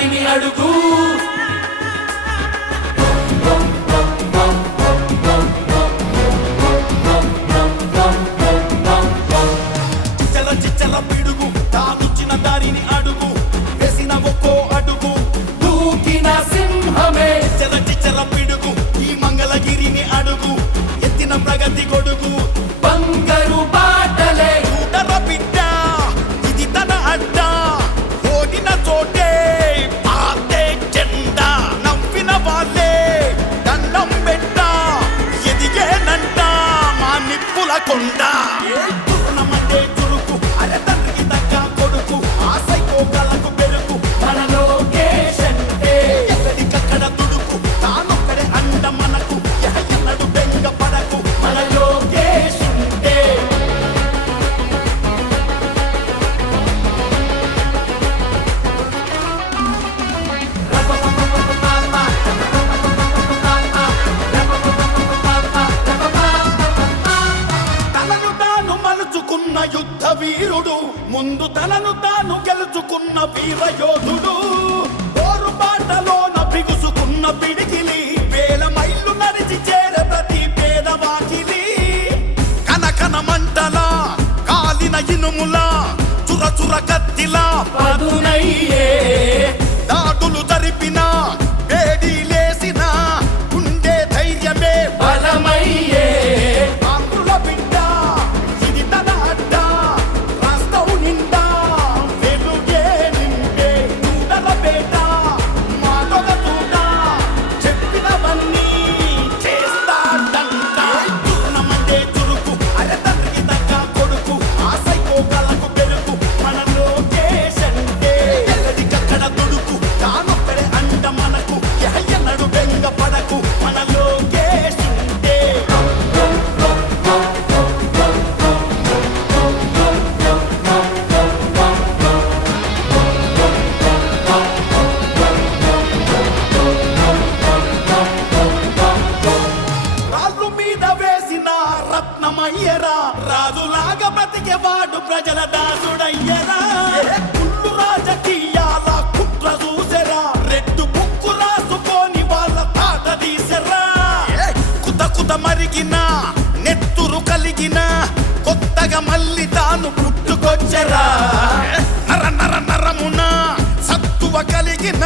దారిని అడుగు చిచ్చల పిడుగు తానుచిన దారిని అడుగు వేసిన ఒక్కో అడుగు దూకిన సింహమే చిచ్చల పిడుగు ఈ మంగళగిరిని అడుగు ఎత్తిన ప్రగతి గొడుగు బంగారు బాటలే చూడర బిడ్డ ఇది తన అడ్డ ఓడిన చోటే పాతే జెండా నవ్విన వాళ్ళే దండం పెట్ట ఎదిగేనంట మా నిప్పుల కొండ యుద్ధ వీరుడు ముందు తనను తాను గెలుచుకున్న వీర యోధుడు పోరుబాటలోన బిగుసుకున్న పిడికిలి వేల మైళ్ళు నడిచి చేరే ప్రతి పేదవాకిలి కనకన మంటల కాలిన ఇనుముల చురచుర కత్తిలా పదునయ్యే దాడులు జరిపిన వేడి లేసిన ఉండే ధైర్యమే బలమయ్యే రత్నమయ్యరా రాజులాగా బ్రతికేవాడు ప్రజల దాసుడయ్యరా కుళ్ళు రాజకీయాల కుట్ర చూసెరా రెడ్డు బుక్కు రాసుకొని వాళ్ళ తాట తీసెరా కుత మరిగిన నెత్తురు కలిగిన కొత్తగా మళ్ళీ తాను పుట్టుకొచ్చరా నరమున సత్తువ కలిగిన